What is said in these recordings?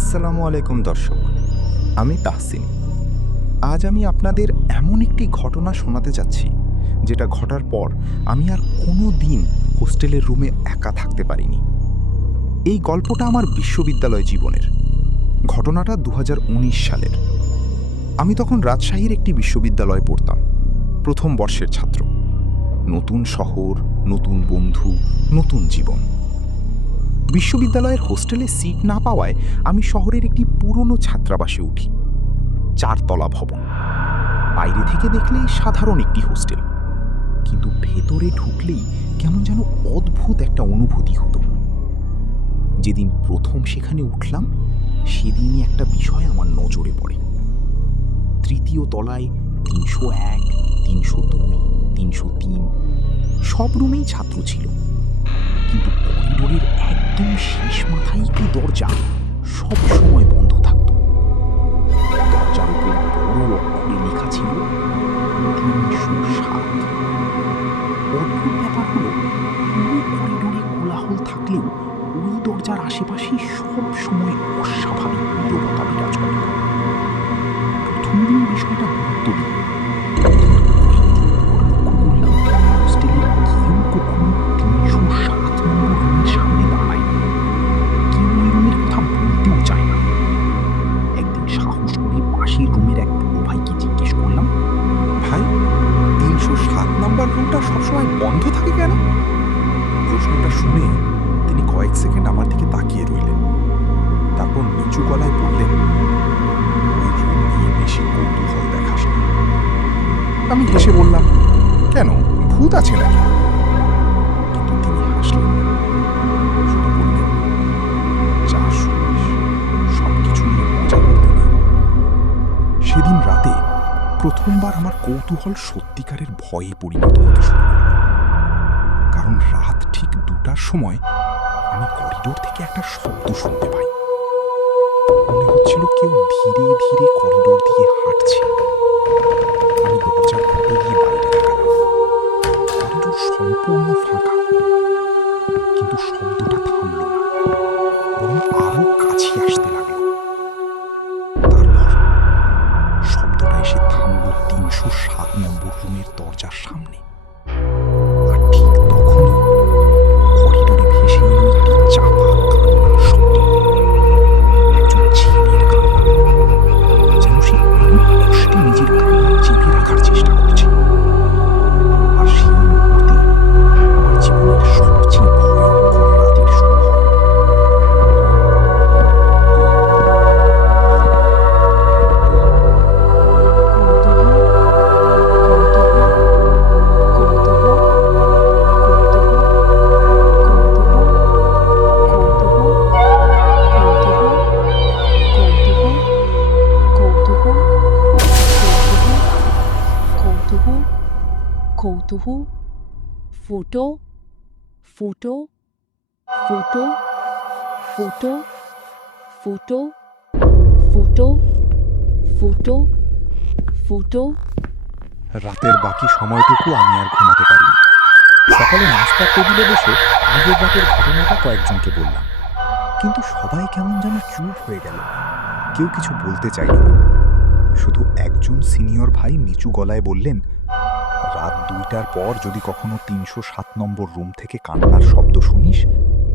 আসসালামু আলাইকুম দর্শক, আমি তাহসিন। আজ আমি আপনাদের এমন একটি ঘটনা শোনাতে যাচ্ছি যেটা ঘটার পর আমি আর কোনো দিন হোস্টেলের রুমে একা থাকতে পারিনি। এই গল্পটা আমার বিশ্ববিদ্যালয় জীবনের। ঘটনাটা ২০১৯ সালের। আমি তখন রাজশাহীর একটি বিশ্ববিদ্যালয়ে পড়তাম, প্রথম বর্ষের ছাত্র। নতুন শহর, নতুন বন্ধু, নতুন জীবন। বিশ্ববিদ্যালয়ের হোস্টেলে সিট না পাওয়ায় আমি শহরের একটি পুরনো ছাত্রাবাসে উঠি। ৪ তলা ভবন। বাইরে থেকে দেখলেই সাধারণ একটি হোস্টেল, কিন্তু ভেতরে ঢুকলেই কেমন যেন অদ্ভুত একটা অনুভূতি হতো। যেদিন প্রথম সেখানে উঠলাম সেদিনই একটা বিষয় আমার নজরে পড়ে। তৃতীয় তলায় ৩০১, ৩০২, ৩০৩ সব রুমেই ছাত্র ছিল, কিন্তু করিডোরের একদম শেষ মাথায় একটি দরজা সব সময় বন্ধ থাকত। দরজার উপর বড় অক্ষরে লেখা ছিল ৩০৭। অদ্ভুত ব্যাপার হলো, পুরো করিডোরে কোলাহল থাকলেও ওই দরজার আশেপাশে সব সময় অস্বাভাবিক নীরবতা বিরাজ করত। প্রথম দিন বিষয়টা গুরুত্ব দিই, লক্ষ্য করলাম হোস্টেলের কেউ কখনো ৩০৭ নম্বর রুমের সামনে দাঁড়ায় না। কেউ ওই রুমের কথা বলতেও চায় না। একদিন সাহস করে পাশের রুমের এক বড় ভাইকে জিজ্ঞেস করলাম, ভাই, ৩০৭ নম্বর রুমটা সবসময় বন্ধ থাকে কেন? প্রশ্নটা শুনে তিনি কয়েক সেকেন্ড আমার দিকে তাকিয়ে রইলেন, তারপর নিচু গলায় বললেন, ওই রুম নিয়ে বেশি কৌতূহল দেখাস না। আমি হেসে বললাম, কেন, ভূত আছে নাকি? কিন্তু তিনি হাসলেন না, শুধু বললেন, যা শুনিস সবকিছু নিয়ে মজা করতে নেই। সেদিন রাতে প্রথমবার আমার কৌতূহল সত্যিকারের ভয়ে পরিণত হতে শুরু করল। কারণ রাত ঠিক ২টার সময় আমি করিডোর থেকে একটা শব্দ শুনতে পাই। মনে হচ্ছিল কেউ ধীরে ধীরে করিডোর দিয়ে হাঁটছে। আমি দরজার ফুটো দিয়ে বাইরে তাকালাম। করিডোর সম্পূর্ণ ফাঁকা, কিন্তু শব্দটা থামল না, বরং আরো কাছে আসতে লাগলো। তারপর শব্দটা এসে থামল ৩০৭ নম্বর রুমের দরজার সামনে। আর ঠিক তখনই করিডোরে ভেসে এলো একটি চাপা কান্নার শব্দ। একজন ছেলের কান্না, যেন সে অনেক কষ্টে নিজের কান্না চেপে রাখার চেষ্টা করছে। আর সেই মুহূর্তে আমার জীবনের সবচেয়ে ভয়ঙ্কর রাতের শুরু হয়। কৌতূহল, photo, photo, photo, photo, photo, photo, photo, photo. রাতের বাকি সময়টুকু আমি আর ঘুমাতে পারিনি। সকালে নাস্তার টেবিলে বসে আগের রাতের ঘটনাটা কয়েকজনকে বললাম, কিন্তু সবাই কেমন যেন চুপ হয়ে গেল। কেউ কিছু বলতে চাইল না। শুধু একজন সিনিয়র ভাই নিচু গলায় বললেন, রাত ২টার পর যদি কখনো ৩০৭ নম্বর রুম থেকে কান্নার শব্দ শুনিস,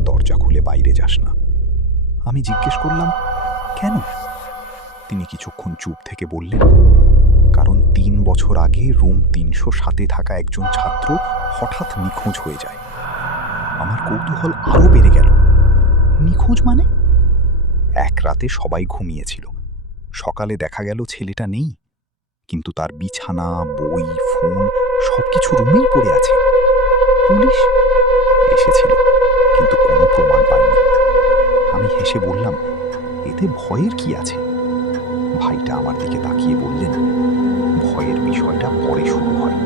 দরজা খুলে বাইরে যাস না। আমি জিজ্ঞেস করলাম, কেন? তিনি কিছুক্ষণ চুপ থেকে বললেন, কারণ ৩ বছর আগে রুম ৩০৭-এ থাকা একজন ছাত্র হঠাৎ নিখোঁজ হয়ে যায়। আমার কৌতূহল আরও বেড়ে গেল। নিখোঁজ মানে? এক রাতে সবাই ঘুমিয়েছিল। সকালে দেখা গেল ছেলেটা নেই, কিন্তু তার বিছানা, বই, ফোন সবকিছু রুমেই পড়ে আছে। পুলিশ এসেছিল, কিন্তু কোনো প্রমাণ পায়নি। আমি হেসে বললাম, এতে ভয়ের কি আছে? ভাইটা আমার দিকে তাকিয়ে বললেন, ভয়ের বিষয়টা পরে শুরু হয়।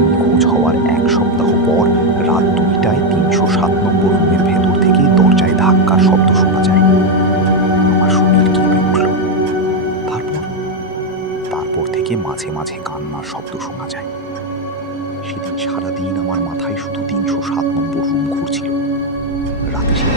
নিখোঁজ হওয়ার ১ সপ্তাহ পর রাত ২টায় ৩০৭ নম্বর রুমের ভেতর থেকে দরজায় ধাক্কার শব্দ শোনা যায়। আমার শরীর কেঁপে উঠল। তারপর থেকে মাঝে মাঝে কান্নার শব্দ শোনা যায়। সেদিন সারাদিন আমার মাথায় শুধু ৩০৭ নম্বর রুম ঘুরছিল। রাতে সেই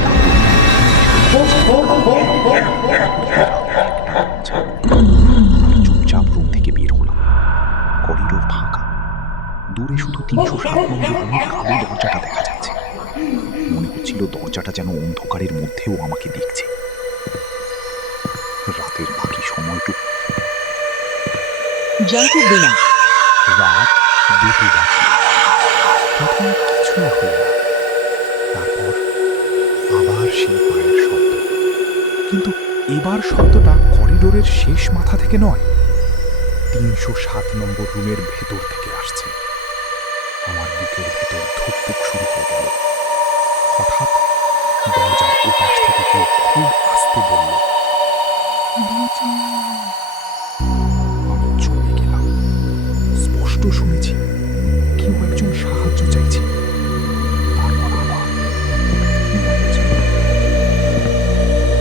যেন অন্ধকারের মধ্যেও আমাকে দেখছে। রাতের বাকি সময়টুকু জাঙ্কু বিনা রাত 2টো বাজে। প্রথমে কিছুই হলো না, তারপর আবার সেই পায়ের শব্দ। কিন্তু এবার শব্দটা করিডোরের শেষ মাথা থেকে নয়, 307 নম্বর রুমের ভেতর থেকে আসছে। আমার বুকের ভেতর ধুকপুক শুরু হয়ে গেল। হঠাৎ দরজার ওপাশ থেকে কেউ খুব আস্তে বলল, আমি চলে গেলাম। স্পষ্ট শুনেছি কেউ একজন সাহায্য চাইছে। তারপর আবার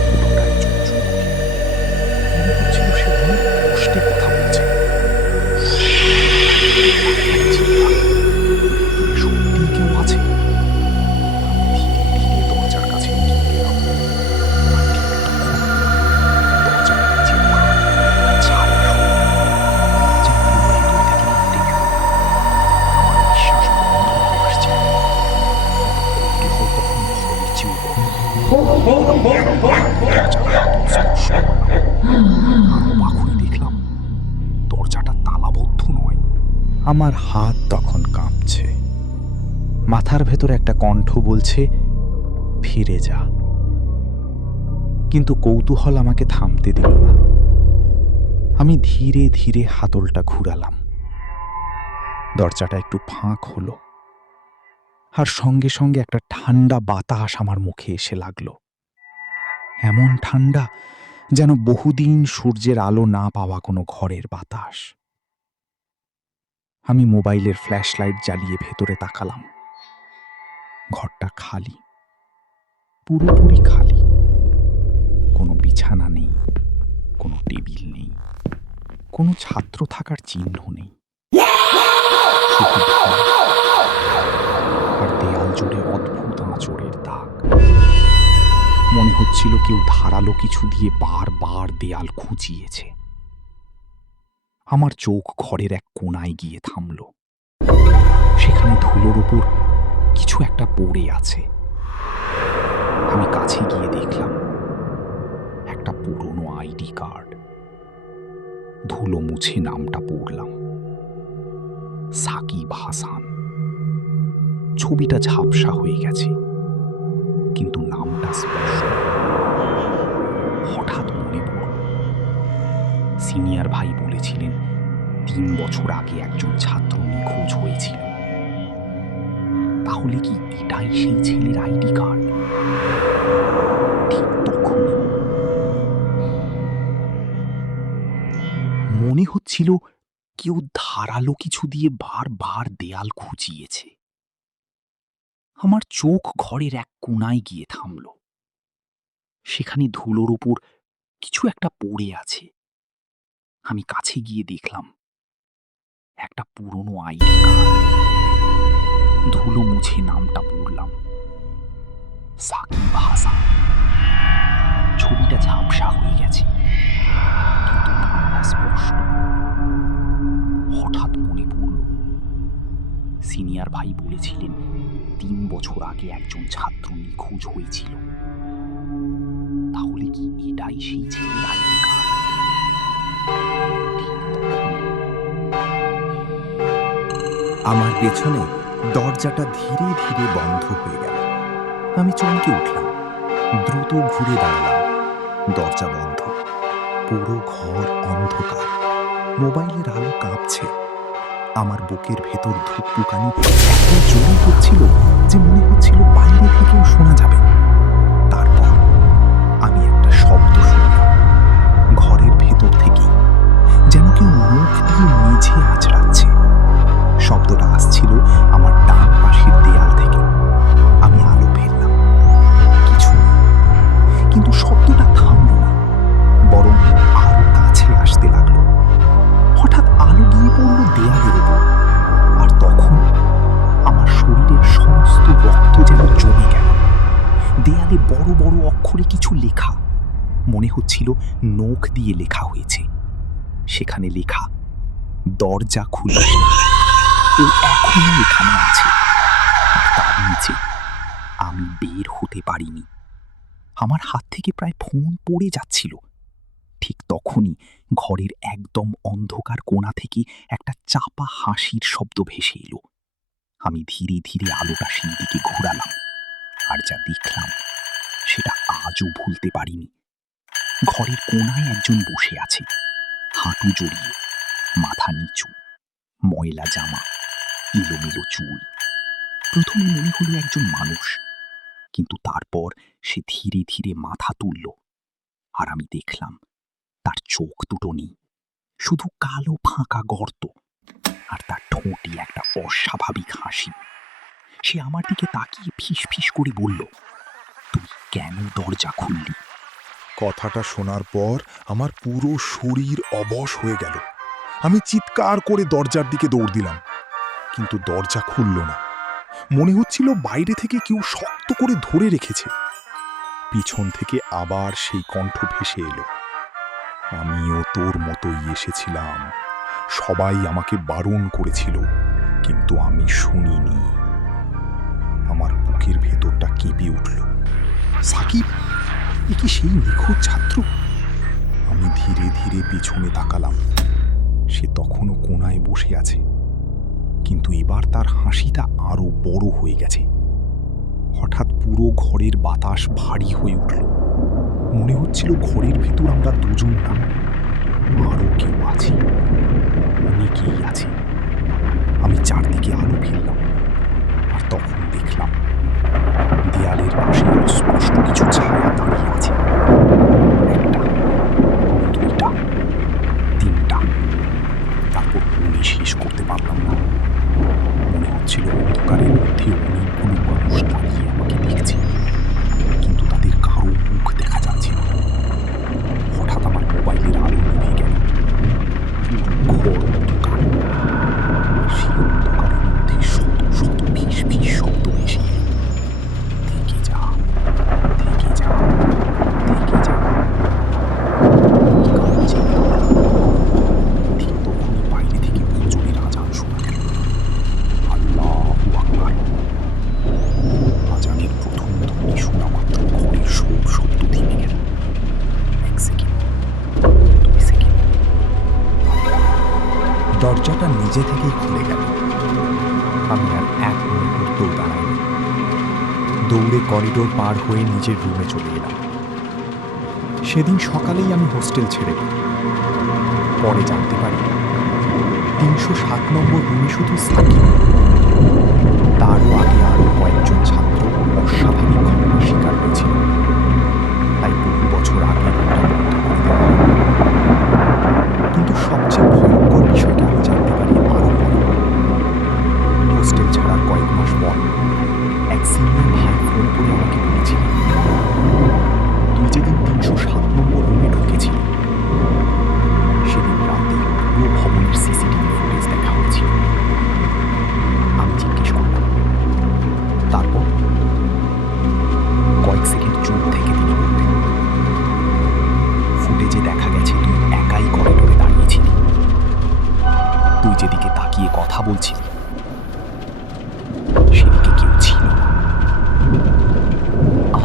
পুরোটা একজন যুবক। মনে হচ্ছিল সে অনেক কষ্টে কথা বলছে। ভেতরে সত্যিই কেউ আছে। ধীরে ধীরে দরজার কাছে এগিয়ে গেলাম। আর ঠিক তখন দরজার নিচে একটা ছায়া শব্দ, যেন কেউ ভেতর থেকে হেঁটে গেল। আমার বিশ্বাস বন্ধ হয়ে আসছে। কৌতূহল তখন ভয়ের চেয়েও দরজার হাতল স্পর্শ করলাম। আর অবাক হয়ে দেখলাম দরজাটা তালাবদ্ধ নয়। আমার হাত তখন কাঁপছে। মাথার ভেতর একটা কণ্ঠ বলছে, ফিরে যা। কিন্তু কৌতূহল আমাকে থামতে দিল না। আমি ধীরে ধীরে হাতলটা ঘুরালাম। দরজাটা একটু ফাঁক হলো, আর সঙ্গে সঙ্গে একটা ঠান্ডা বাতাস আমার মুখে এসে লাগলো। এমন ঠান্ডা যেন বহুদিন সূর্যের আলো না পাওয়া কোনো ঘরের বাতাস। আমি মোবাইলের ফ্ল্যাশ লাইট জ্বালিয়ে ভেতরে তাকালাম। ঘরটা খালি, পুরোপুরি খালি। কোনো বিছানা নেই, কোনো টেবিল নেই, কোনো ছাত্র থাকার চিহ্ন নেই। শুধু ঢাল আর দেয়াল জুড়ে অদ্ভুত আঁচড়ের দাগ। মনে হচ্ছিল কেউ ধারালো কিছু দিয়ে বারবার দেয়াল খুঁচিয়েছে। আমার চোখ ঘরের এক কোণায় গিয়ে থামল। সেখানে ধুলোর উপর কিছু একটা পড়ে আছে। আমি কাছে গিয়ে দেখলাম একটা পুরনো আইডি কার্ড। ধুলো মুছে নামটা পড়লাম, সাকিব হাসান। ছবিটা ঝাপসা হয়ে গেছে, কিন্তু নামটা স্পষ্ট। হঠাৎ মনে পড়ল সিনিয়র ভাই বলেছিলেন 3 বছর আগে একজন ছাত্র নিখোঁজ হয়েছিল। তাহলে কি এটাই সেই ছেলের আইডি কার্ড? ঠিক তখনই মনে হচ্ছিল কেউ ধারালো কিছু দিয়ে বারবার দেয়াল খুঁচিয়েছে। আমার চোখ ঘরের এক কোণায় গিয়ে থামল। সেখানে ধুলোর উপর কিছু একটা পড়ে আছে। আমি কাছে গিয়ে দেখলাম একটা পুরনো আইডি কার্ড। ধুলো মুছে নামটা পড়লাম, সাকিব হাসান। ছবিটা ঝাপসা হয়ে গেছে, কিন্তু নামটা স্পষ্ট। হঠাৎ মনে পড়ল সিনিয়র ভাই বলেছিলেন 3 বছর আগে একজন ছাত্র নিখোঁজ হয়েছিল। তাহলে কি এটাই সেই ছেলের আইডি কার্ড? আমার পেছনে দরজাটা ধীরে ধীরে বন্ধ হয়ে গেল। আমি চমকে উঠলাম, দ্রুত ঘুরে দাঁড়ালাম। দরজা বন্ধ, পুরো ঘর অন্ধকার। মোবাইলের আলো কাঁপছে। আমার বুকের ভেতর ধুকপুকানি এত জোরে হচ্ছিল যে মনে হচ্ছিল বাইরে থেকেও শোনা যাবে। তারপর আমি একটা শব্দ শুনলাম ঘরের ভেতর থেকেই, যেন কেউ মুখ দিয়ে মেঝে আঁচড়াচ্ছে। শব্দটা আসছিল আমার ডান পাশের দেয়াল থেকে। আমি আলো ফেললাম, কিছু না। কিন্তু শব্দটা থামল না, বরং আরো কাছে আসতে লাগলো। হঠাৎ আলো গিয়ে পড়ল দেয়ালের উপর, আর তখন আমার শরীরের সমস্ত রক্ত যেন জমে গেল। দেয়ালে বড় বড় অক্ষরে কিছু লেখা। মনে হচ্ছিল নখ দিয়ে লেখা হয়েছে। সেখানে লেখা, দরজা খুলিস না, ও এখনো এখানে আছে। আর তার নিচে আমি বের হতে পারিনি। আমার হাত থেকে প্রায় ফোন পড়ে যাচ্ছিল। ঠিক তখনই ঘরের একদম অন্ধকার কোণা থেকে একটা চাপা হাসির শব্দ ভেসে এলো। আমি ধীরে ধীরে আলোটা সেই দিকে ঘোরালাম, আর যা দেখলাম সেটা আজও ভুলতে পারিনি। ঘরের কোণায় একজন বসে আছে, হাঁটু জড়িয়ে, মাথা নিচু, ময়লা জামা, এলোমেলো চুল। প্রথমে মনে হলো একজন মানুষ, কিন্তু তারপর সে ধীরে ধীরে মাথা তুলল, আর আমি দেখলাম তার চোখ দুটো নেই, শুধু কালো ফাঁকা গর্ত, আর তার ঠোঁটে একটা অস্বাভাবিক হাসি। সে আমার দিকে তাকিয়ে ফিস ফিস করে বলল, তুই কেন দরজা খুললি? কথাটা শোনার পর আমার পুরো শরীর অবশ হয়ে গেল। আমি চিৎকার করে দরজার দিকে দৌড় দিলাম, কিন্তু দরজা খুলল না। মনে হচ্ছিল বাইরে থেকে কেউ শক্ত করে ধরে রেখেছে। পিছন থেকে আবার সেই কণ্ঠ ভেসে এলো, আমিও তোর মতোই এসেছিলাম, সবাই আমাকে বারণ করেছিল, কিন্তু আমি শুনিনি। আমার বুকের ভেতরটা কেঁপে উঠল। সাকিব, এ কি সেই নিখোঁজ ছাত্র? আমি ধীরে ধীরে পিছনে তাকালাম। সে তখনও কোণায় বসে আছে, কিন্তু এবার তার হাসিটা আরো বড় হয়ে গেছে। হঠাৎ পুরো ঘরের বাতাস ভারী হয়ে উঠল। মনে হচ্ছিল ঘরের ভেতর আমরা দুজন না, আরো কেউ আছে, অনেকেই আছে। আমি চারদিকে আলো ফেললাম, আর তখন দেখলাম দেয়ালের পাশে অস্পষ্ট কিছু ছায়া দাঁড়িয়ে আছে। একটা, দুইটা, তিনটা, তারপর গুনে শেষ করতে পারলাম না। মনে হচ্ছিল অন্ধকারের মধ্যে অনেকগুলো মানুষ দাঁড়িয়ে আমাকে দেখছে, কিন্তু তাদের কারো মুখ দেখা যাচ্ছে না। হঠাৎ আমার মোবাইলের আলো নিভে গেল, পুরো ঘর অন্ধকার। সেই অন্ধকারের মধ্যে শত শত ফিস ফিস শব্দ ভেসে এলো, থেকে যা, থেকে যা, থেকে যা। কাঁদছে। ঠিক তখনই বাইরে থেকে ফজরের আজান শোনা গেল। আল্লাহু আকবার। আজানের প্রথম ধ্বনি শোনা মাত্র ঘরের সব শব্দ থেমে গেল। 1 সেকেন্ড, 2 সেকেন্ড। দরজাটা নিজে থেকেই খুলে গেল। আমি আর এক মুহূর্তও দাঁড়াইনি। দৌড়ে করিডোর পার হয়ে নিজের রুমে চলে এলাম। সেদিন সকালেই আমি হোস্টেল ছেড়ে দিই। পরে জানতে পারি 307 নম্বর রুমে শুধু সাকিব, তারও আগে আরও কয়েকজন ছাত্র অস্বাভাবিক ঘটনার শিকার হয়েছিল। তাই বহু বছর আগে রুমটা বন্ধ করে দেওয়া হয়। কিন্তু সবচেয়ে ভয়ঙ্কর বিষয়টা আমি জানতে পারি আরও পরে। হোস্টেল ছাড়ার কয়েক মাস পর এক সিনিয়র ভাই ফোন করে আমাকে বলেছিলেন, তুই যেদিন 307 নম্বর রুমে ঢুকেছিলি, সেদিন রাতে পুরো ভবনের সিসিটিভি ফুটেজ দেখা হয়েছিল। আমি জিজ্ঞেস করলাম, তারপর? কয়েক সেকেন্ড চুপ থেকে তিনি বললেন, ফুটেজে দেখা গেছে তুই একাই করিডোরে দাঁড়িয়েছিলি। তুই যেদিকে তাকিয়ে কথা বলছিলি সেদিকে কেউ ছিল না।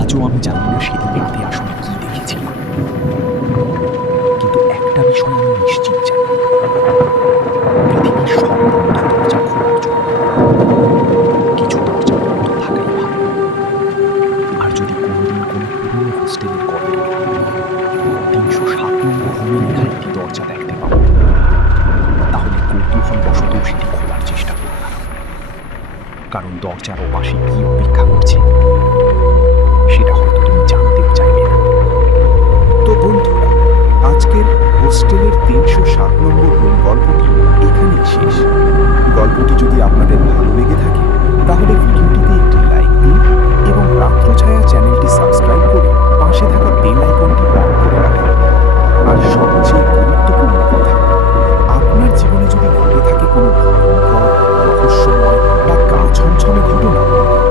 আজও আমি জানি না সেদিন রাতে আসলে কি দেখেছিলাম, কিন্তু একটা বিষয় আমি নিশ্চিত জানি, পৃথিবীর সব বন্ধ দরজা খোলার জন্য কিছু দরজা বন্ধ থাকাই ভালো। আর যদি কোনোদিন কোনো পুরনো হোস্টেলের করিডোরে 307 নম্বর রুমে লেখা একটি দরজা দেখতে পাবো, তাহলে কৌতূহলবশত সেটি খোলার চেষ্টা করব, কারণ দরজার ওপাশে কি অপেক্ষা করছে সেটা হয়তো তুমি জানতেও চাইবে না। তো বন্ধুরা, আজকের হোস্টেলের 307 নম্বর রুম গল্পটি এখানেই শেষ। গল্পটি যদি আপনাদের ভালো লেগে থাকে তাহলে ভিডিওটিতে একটি লাইক দিন এবং রাত্রছায়া চ্যানেলটি সাবস্ক্রাইব করে পাশে থাকা বেল আইকনটি অন করে রাখুন। আর সবচেয়ে গুরুত্বপূর্ণ কথা, আপনার জীবনে যদি ঘটে থাকে কোনো ভয়ঙ্কর, রহস্যময় বা গা ছমছমে ঘটনা,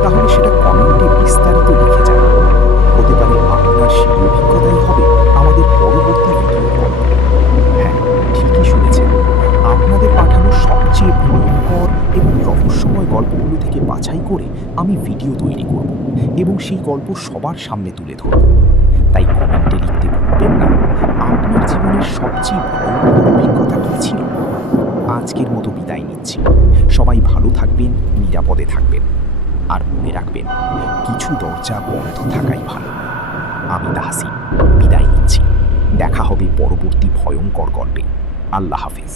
তাহলে সেটা কমেন্টে বিস্তারিত লিখে যান। হতে পারে আপনার সেই অভিজ্ঞতাই হবে আমাদের পরবর্তী ভিডিওর গল্প। হ্যাঁ, ঠিকই শুনেছেন, আপনাদের পাঠানো সবচেয়ে ভয়ঙ্কর এবং রহস্যময় গল্প গল্পগুলো থেকে বাছাই করে আমি ভিডিও তৈরি করব এবং সেই গল্প সবার সামনে তুলে ধরব। তাই কমেন্টে লিখতে ভুলবেন না আপনার জীবনের সবচেয়ে ভয়ঙ্কর অভিজ্ঞতা কী ছিল। আজকের মতো বিদায় নিচ্ছি। সবাই ভালো থাকবেন, নিরাপদে থাকবেন, আর মনে রাখবেন কিছু দরজা বন্ধ থাকাই ভালো। আমি তাহসিন বিদায় নিচ্ছি। দেখা হবে পরবর্তী ভয়ঙ্কর গল্পে। আল্লাহ হাফেজ।